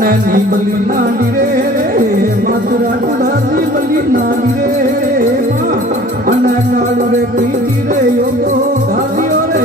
અને નીબલી નાની રે માતરા કુડાની બલી નાની રે અને કાળુ રે કીધી રે યોગો ધાર્યો રે